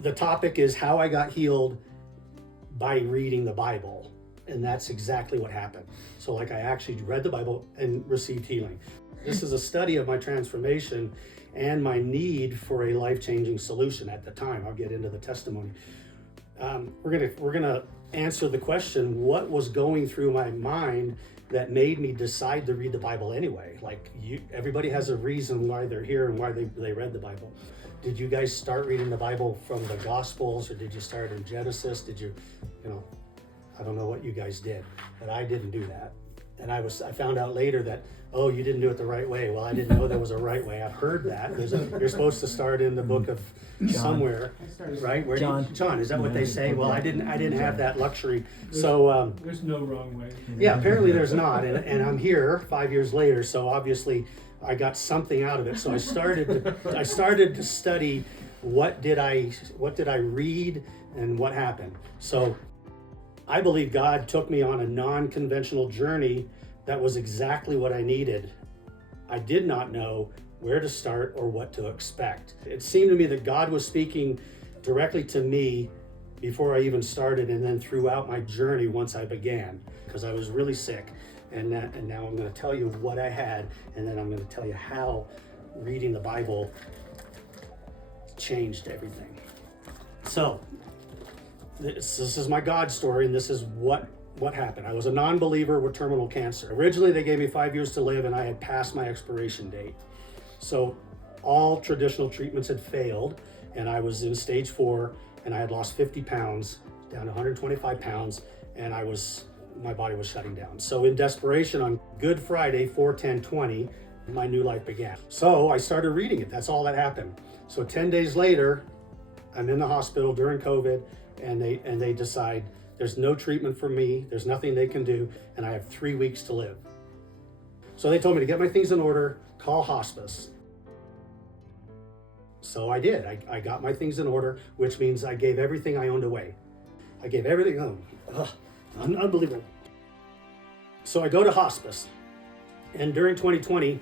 The topic is how I got healed by reading the Bible. And that's exactly what happened. So like I actually read the Bible and received healing. This is a study of my transformation and my need for a life-changing solution at the time. I'll get into the testimony. We're gonna answer the question, what was going through my mind that made me decide to read the Bible anyway? Like everybody has a reason why they're here and why they read the Bible. Did you guys start reading the Bible from the Gospels, or did you start in Genesis? Did you I don't know what you guys did, but I didn't do that. And I found out later that, oh, you didn't do it the right way. Well, I didn't know there was a right way. I've heard that. You're supposed to start in the book of John. Somewhere, right? Where John, is that what they say? Well, I didn't have that luxury. So there's no wrong way. Yeah, apparently there's not. And I'm here 5 years later, so obviously I got something out of it. So I started to study what did I read and what happened. So I believe God took me on a non-conventional journey that was exactly what I needed. I did not know where to start or what to expect. It seemed to me that God was speaking directly to me before I even started, and then throughout my journey once I began, because I was really sick. And now I'm going to tell you what I had, and then I'm going to tell you how reading the Bible changed everything. So this is my God story, and this is what happened. I was a non-believer with terminal cancer. Originally, they gave me 5 years to live, and I had passed my expiration date. So all traditional treatments had failed, and I was in stage 4, and I had lost 50 pounds, down to 125 pounds, and my body was shutting down. So in desperation, on Good Friday, 4/10/20, my new life began. So I started reading it. That's all that happened. So 10 days later, I'm in the hospital during COVID, and they decide there's no treatment for me, there's nothing they can do, and I have 3 weeks to live. So they told me to get my things in order, call hospice. So I did. I got my things in order, which means I gave everything I owned away. I gave everything. Unbelievable. So I go to hospice, and during 2020,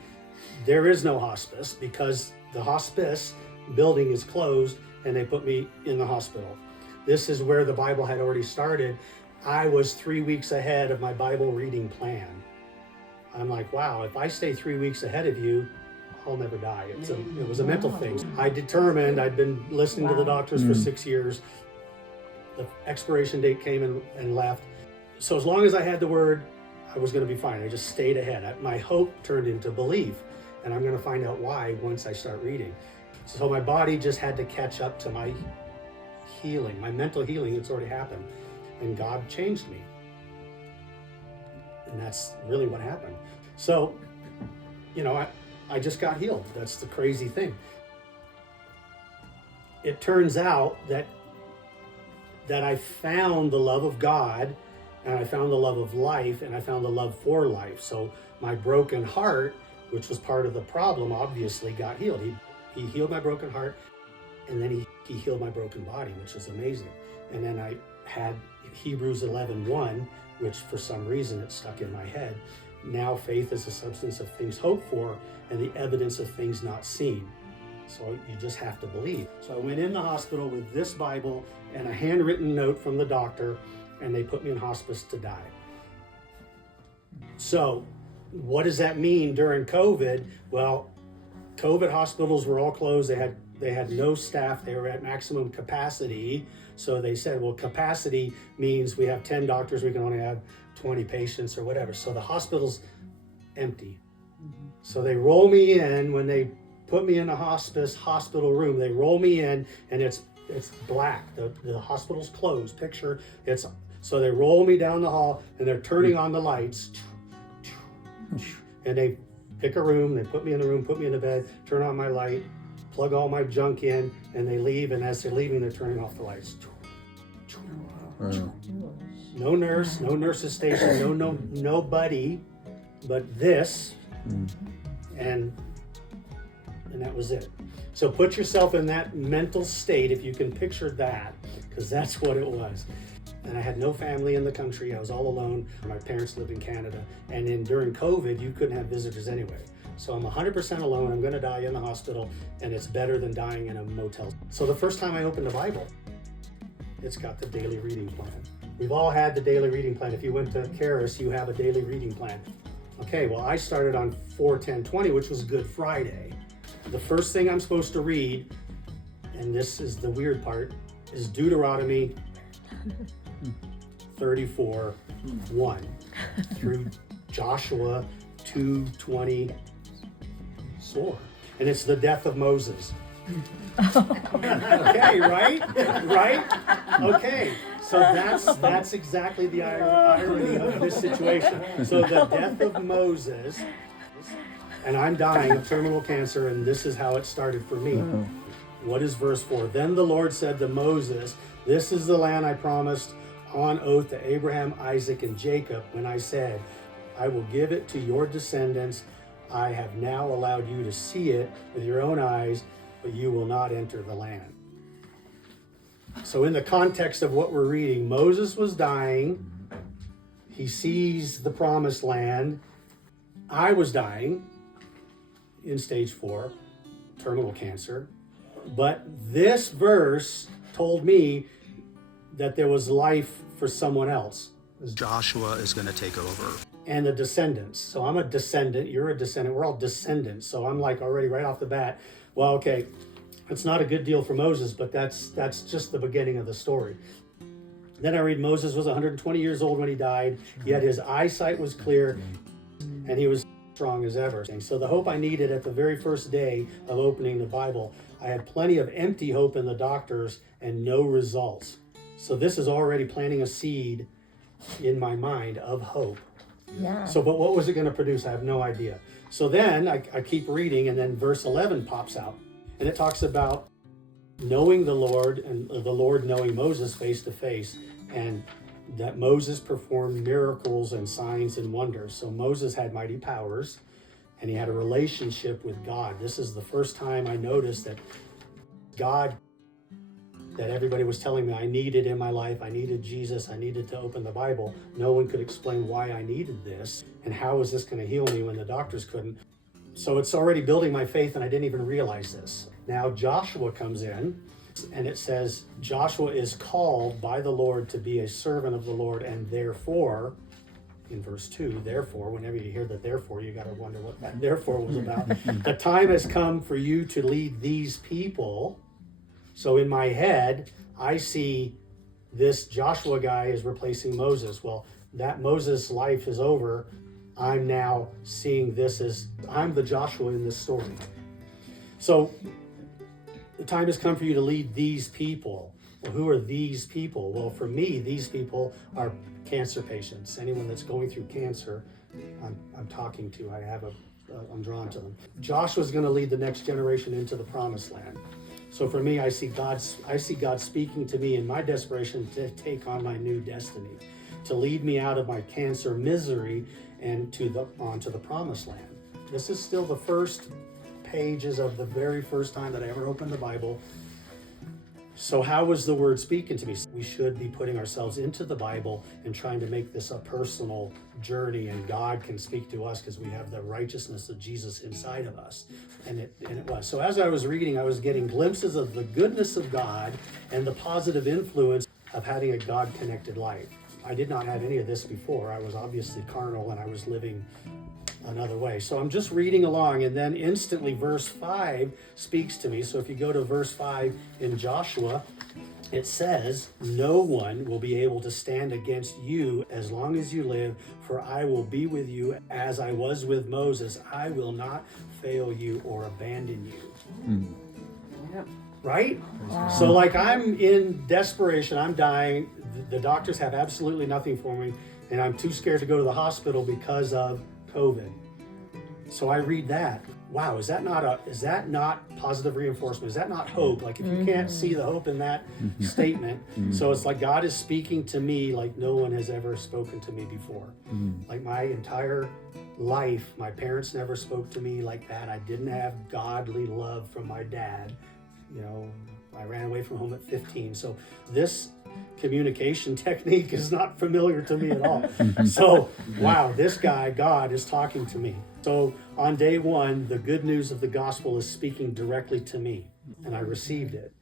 there is no hospice because the hospice building is closed, and they put me in the hospital. This is where the Bible had already started. I was 3 weeks ahead of my Bible reading plan. I'm like, wow, if I stay 3 weeks ahead of you, I'll never die. It was a mental thing. I determined, I'd been listening to the doctors for 6 years. The expiration date came and left. So as long as I had the word, I was going to be fine. I just stayed ahead. My hope turned into belief, and I'm going to find out why once I start reading. So my body just had to catch up to my healing, my mental healing. It's already happened, and God changed me, and that's really what happened. So, I just got healed. That's the crazy thing. It turns out that I found the love of God, and I found the love of life, and I found the love for life. So my broken heart, which was part of the problem, obviously got healed. He healed my broken heart, and then he healed my broken body, which is amazing. And then I had Hebrews 11:1, which for some reason it stuck in my head. Now faith is the substance of things hoped for and the evidence of things not seen. So you just have to believe. So I went in the hospital with this Bible and a handwritten note from the doctor, and they put me in hospice to die. So what does that mean during COVID? Well, COVID hospitals were all closed. They had no staff. They were at maximum capacity. So they said, well, capacity means we have 10 doctors. We can only have 20 patients or whatever. So the hospital's empty. So they roll me in. When they put me in a hospital room, they roll me in, and it's black. The hospital's closed. So they roll me down the hall, and they're turning on the lights. And they pick a room. They put me in the room, put me in the bed, turn on my light, plug all my junk in, and they leave. And as they're leaving, they're turning off the lights. No nurse, no nurse's station, nobody but this, and that was it. So put yourself in that mental state, if you can picture that, because that's what it was. And I had no family in the country. I was all alone. My parents lived in Canada. And then during COVID, you couldn't have visitors anyway. So I'm 100% alone. I'm going to die in the hospital, and it's better than dying in a motel. So the first time I opened the Bible, it's got the daily reading plan. We've all had the daily reading plan. If you went to Karis, you have a daily reading plan. Okay, well, I started on 4/10/20, which was Good Friday. The first thing I'm supposed to read, and this is the weird part, is Deuteronomy 34:1 through Joshua 2:24. And it's the death of Moses. Okay, right? Okay, so that's exactly the irony of this situation. So the death of Moses, and I'm dying of terminal cancer, and this is how it started for me. What is verse 4? Then the Lord said to Moses, this is the land I promised on oath to Abraham, Isaac, and Jacob when I said, I will give it to your descendants. I have now allowed you to see it with your own eyes, but you will not enter the land. So in the context of what we're reading, Moses was dying. He sees the promised land. I was dying in stage 4, terminal cancer. But this verse told me that there was life for someone else. Joshua is going to take over. And the descendants. So I'm a descendant, you're a descendant, we're all descendants. So I'm like already right off the bat, well, okay, it's not a good deal for Moses, but that's just the beginning of the story. Then I read Moses was 120 years old when he died, yet his eyesight was clear and he was strong as ever. So the hope I needed at the very first day of opening the Bible, I had plenty of empty hope in the doctors and no results. So this is already planting a seed in my mind of hope. Yeah. So, but what was it going to produce? I have no idea. So then I keep reading, and then verse 11 pops out, and it talks about knowing the Lord and the Lord knowing Moses face to face, and that Moses performed miracles and signs and wonders. So Moses had mighty powers, and he had a relationship with God. This is the first time I noticed that God, that everybody was telling me I needed in my life, I needed Jesus, I needed to open the Bible. No one could explain why I needed this, and how was this going to heal me when the doctors couldn't. So it's already building my faith, and I didn't even realize this. Now Joshua comes in, and it says, Joshua is called by the Lord to be a servant of the Lord, and therefore, in verse 2, therefore, whenever you hear the therefore, you got to wonder what that therefore was about. The time has come for you to lead these people. So in my head, I see this Joshua guy is replacing Moses. Well, that Moses life is over. I'm now seeing this as, I'm the Joshua in this story. So the time has come for you to lead these people. Well, who are these people? Well, for me, these people are cancer patients. Anyone that's going through cancer, I'm talking to. I'm drawn to them. Joshua's going to lead the next generation into the promised land. So for me, I see God speaking to me in my desperation to take on my new destiny, to lead me out of my cancer misery and onto the promised land. This is still the first pages of the very first time that I ever opened the Bible. So how was the word speaking to me? We should be putting ourselves into the Bible and trying to make this a personal journey, and God can speak to us because we have the righteousness of Jesus inside of us. And it was. So as I was reading, I was getting glimpses of the goodness of God and the positive influence of having a God-connected life. I did not have any of this before. I was obviously carnal and I was living another way. So I'm just reading along, and then instantly verse 5 speaks to me. So if you go to verse 5 in Joshua, it says, no one will be able to stand against you as long as you live, for I will be with you as I was with Moses. I will not fail you or abandon you. Yep. Right? Wow. So like I'm in desperation, I'm dying. The doctors have absolutely nothing for me, and I'm too scared to go to the hospital because of COVID. So I read that. Wow, is that not positive reinforcement? Is that not hope? Like if you can't see the hope in that statement, so it's like God is speaking to me like no one has ever spoken to me before. Like my entire life, my parents never spoke to me like that. I didn't have godly love from my dad. You know, I ran away from home at 15. So this communication technique is not familiar to me at all. So, wow, this guy, God, is talking to me. So on day one, the good news of the gospel is speaking directly to me, and I received it.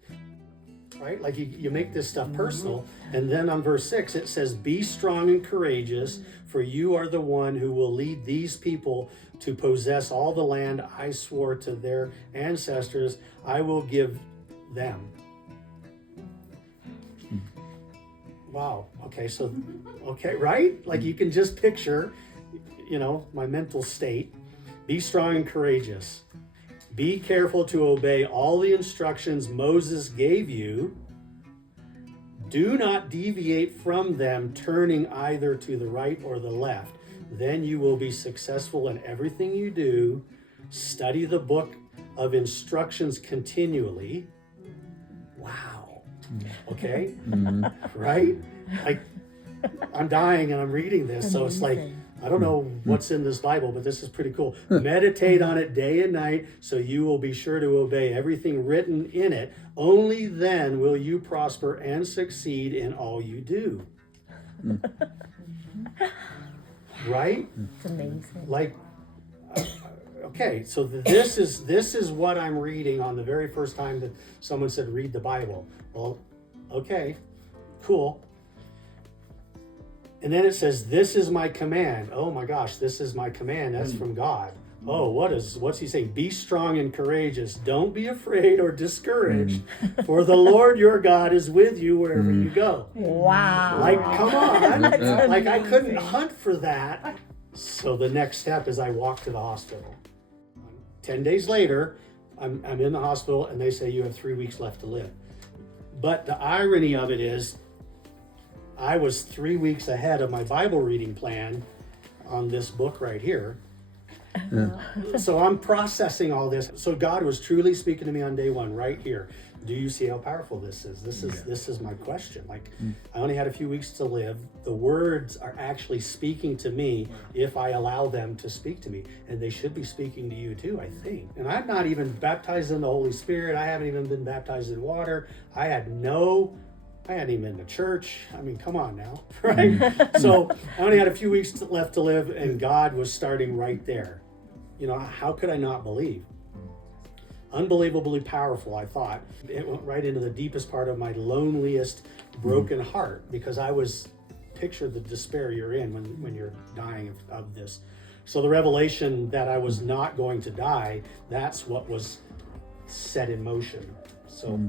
Right? Like you make this stuff personal. And then on verse 6, it says, be strong and courageous, for you are the one who will lead these people to possess all the land I swore to their ancestors I will give them. Wow. Okay. So, right? Like you can just picture, my mental state. Be strong and courageous. Be careful to obey all the instructions Moses gave you. Do not deviate from them, turning either to the right or the left. Then you will be successful in everything you do. Study the book of instructions continually. Wow. Okay? Right? Like, I'm dying and I'm reading this, so it's like, I don't know what's in this Bible, but this is pretty cool. Meditate on it day and night, so you will be sure to obey everything written in it. Only then will you prosper and succeed in all you do. Right? It's amazing. Like, okay, so this is what I'm reading on the very first time that someone said, read the Bible. Well, okay, cool. And then it says, this is my command. Oh my gosh, this is my command. That's from God. Oh, what's he saying? Be strong and courageous. Don't be afraid or discouraged, for the Lord your God is with you wherever you go. Wow. Like, come on. Like, I couldn't hunt for that. So the next step is I walk to the hospital. 10 days later, I'm in the hospital, and they say you have 3 weeks left to live. But the irony of it is, I was 3 weeks ahead of my Bible reading plan on this book right here. So I'm processing all this. So God was truly speaking to me on day one right here. Do you see how powerful this is? This is my question. Like, I only had a few weeks to live. The words are actually speaking to me if I allow them to speak to me. And they should be speaking to you too, I think. And I'm not even baptized in the Holy Spirit. I haven't even been baptized in water. I hadn't even been to church. I mean, come on now, right? So I only had a few weeks left to live, and God was starting right there. How could I not believe? Unbelievably powerful, I thought. It went right into the deepest part of my loneliest, broken heart, because I was picture the despair you're in when you're dying of this. So the revelation that I was not going to die, that's what was set in motion. So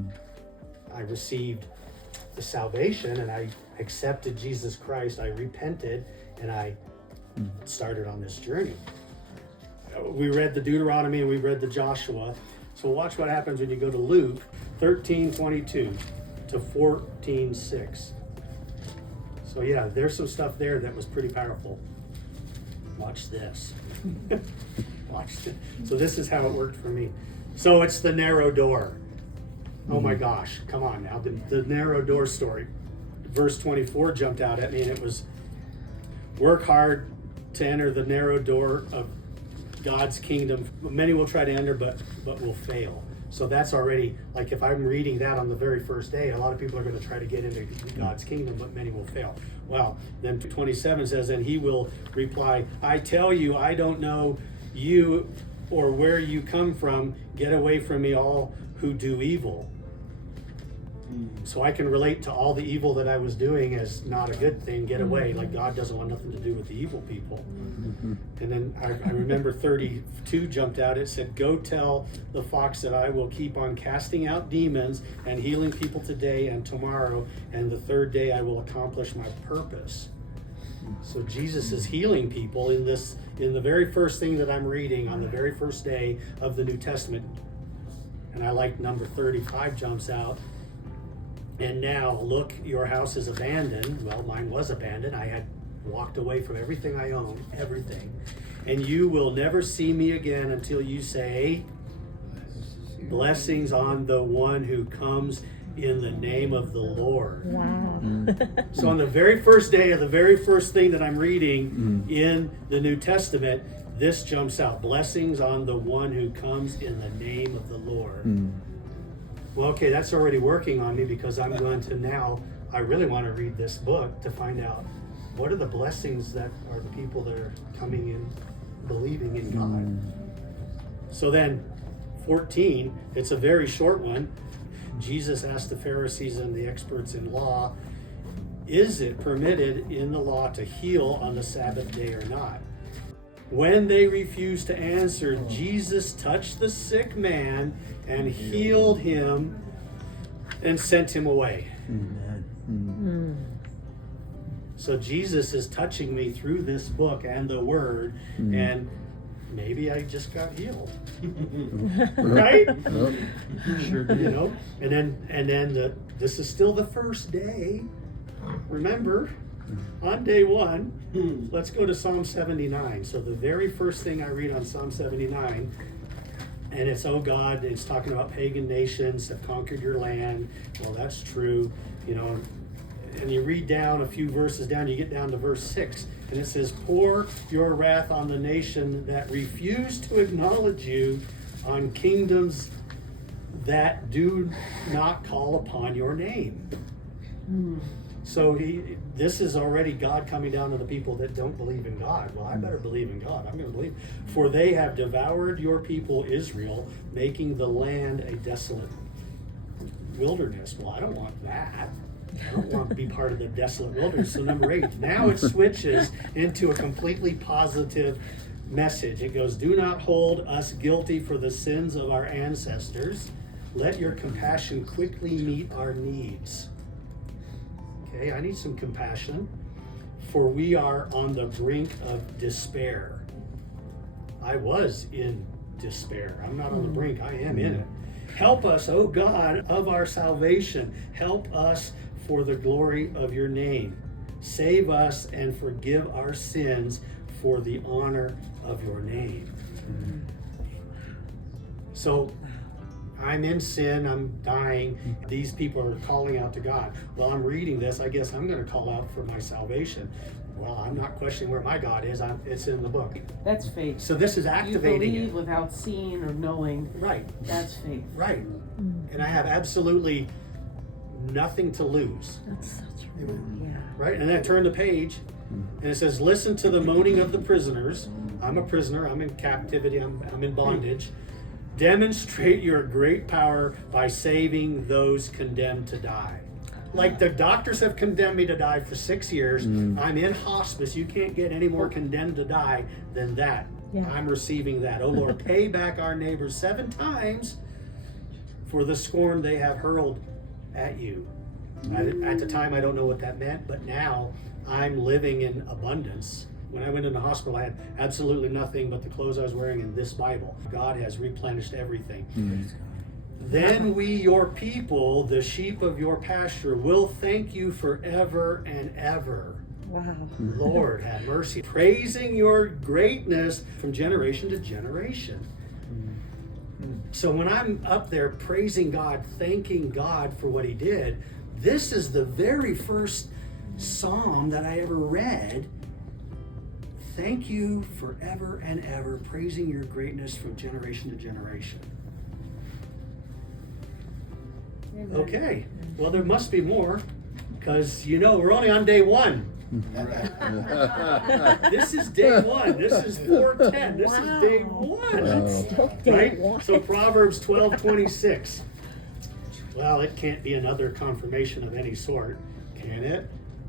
I received the salvation, and I accepted Jesus Christ. I repented, and I started on this journey. We read the Deuteronomy and we read the Joshua. So watch what happens when you go to Luke 13:22 to 14:6. So yeah, there's some stuff there that was pretty powerful. Watch this. Watch this. So this is how it worked for me. So it's the narrow door. Oh my gosh, come on now. The narrow door story. Verse 24 jumped out at me, and it was, work hard to enter the narrow door of God's kingdom. Many will try to enter, but will fail. So that's already, like, if I'm reading that on the very first day, a lot of people are going to try to get into God's kingdom, but many will fail. Well, then 27 says, and he will reply, I tell you, I don't know you or where you come from. Get away from me, all who do evil. So I can relate to all the evil that I was doing as not a good thing. Get away. Like, God doesn't want nothing to do with the evil people. And then I remember 32 jumped out. It said, go tell the fox that I will keep on casting out demons and healing people today and tomorrow, and the third day I will accomplish my purpose. So Jesus is healing people in the very first thing that I'm reading on the very first day of the New Testament. And I like number 35 jumps out. And now, look, your house is abandoned. Well, mine was abandoned. I had walked away from everything I owned, everything. And you will never see me again until you say, blessings on the one who comes in the name of the Lord. Wow. So on the very first day of the very first thing that I'm reading in the New Testament, this jumps out. Blessings on the one who comes in the name of the Lord. Well, okay, that's already working on me, because I'm going to now I really want to read this book to find out what are the blessings that are the people that are coming in, believing in God. So then 14, it's a very short one. Jesus asked the Pharisees and the experts in law, is it permitted in the law to heal on the Sabbath day or not? When they refused to answer, Jesus touched the sick man and healed him and sent him away. So Jesus is touching me through this book and the word, and maybe I just got healed. Right? Sure did. You know, and then this is still the first day. Remember, on day one, let's go to Psalm 79. So the very first thing I read on Psalm 79, and it's, oh God, it's talking about pagan nations have conquered your land. Well, that's true, you know. And you read down a few verses down, you get down to verse 6, and it says, pour your wrath on the nation that refuse to acknowledge you, on kingdoms that do not call upon your name. So this is already God coming down to the people that don't believe in God. Well, I better believe in God. I'm going to believe. For they have devoured your people Israel, making the land a desolate wilderness. Well, I don't want that. I don't want to be part of the desolate wilderness. So number 8, now it switches into a completely positive message. It goes, do not hold us guilty for the sins of our ancestors. Let your compassion quickly meet our needs. Okay, I need some compassion, for we are on the brink of despair. I was in despair. I'm not on the brink, I am in it. Help us, O God of our salvation. Help us for the glory of your name. Save us and forgive our sins for the honor of your name. So I'm in sin, I'm dying. These people are calling out to God. Well, I'm reading this, I guess I'm going to call out for my salvation. Well, I'm not questioning where my God is, it's in the book. That's faith. So this is activating You believe it. without seeing or knowing. Right, That's faith. right. And I have absolutely nothing to lose. That's so true. Yeah. Right? And then I turn the page, and it says, listen to the moaning of the prisoners. I'm a prisoner, I'm in captivity, I'm in bondage. Demonstrate your great power by saving those condemned to die. Like the doctors have condemned me to die for 6 years. I'm in hospice. You can't get any more condemned to die than that. Yeah. I'm receiving that. Oh Lord, pay back our neighbors 7 times for the scorn they have hurled at you. At the time, I don't know what that meant, but now I'm living in abundance. When I went into the hospital, I had absolutely nothing but the clothes I was wearing and this Bible. God has replenished everything. Then we, your people, the sheep of your pasture, will thank you forever and ever. Wow. Lord, have mercy. Praising your greatness from generation to generation. So when I'm up there praising God, thanking God for what he did, this is the very first psalm that I ever read. Thank you forever and ever, praising your greatness from generation to generation. Okay, well, there must be more, because, you know, we're only on day 1. This is day 1. This is 4:10. This is day 1. That's still day Right? one. So Proverbs 12:26. Well, it can't be another confirmation of any sort, can it?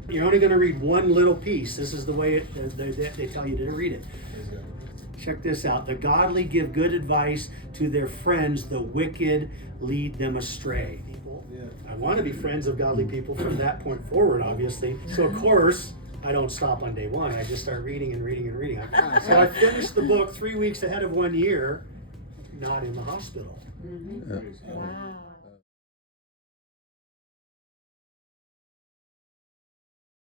You're only going to read one little piece. This is the way they tell you to read it. Check this out. The godly give good advice to their friends. The wicked lead them astray. I want to be friends of godly people from that point forward, obviously. So, of course, I don't stop on day 1. I just start reading and reading and reading. So I finished the book 3 weeks ahead of 1 year, not in the hospital. Wow.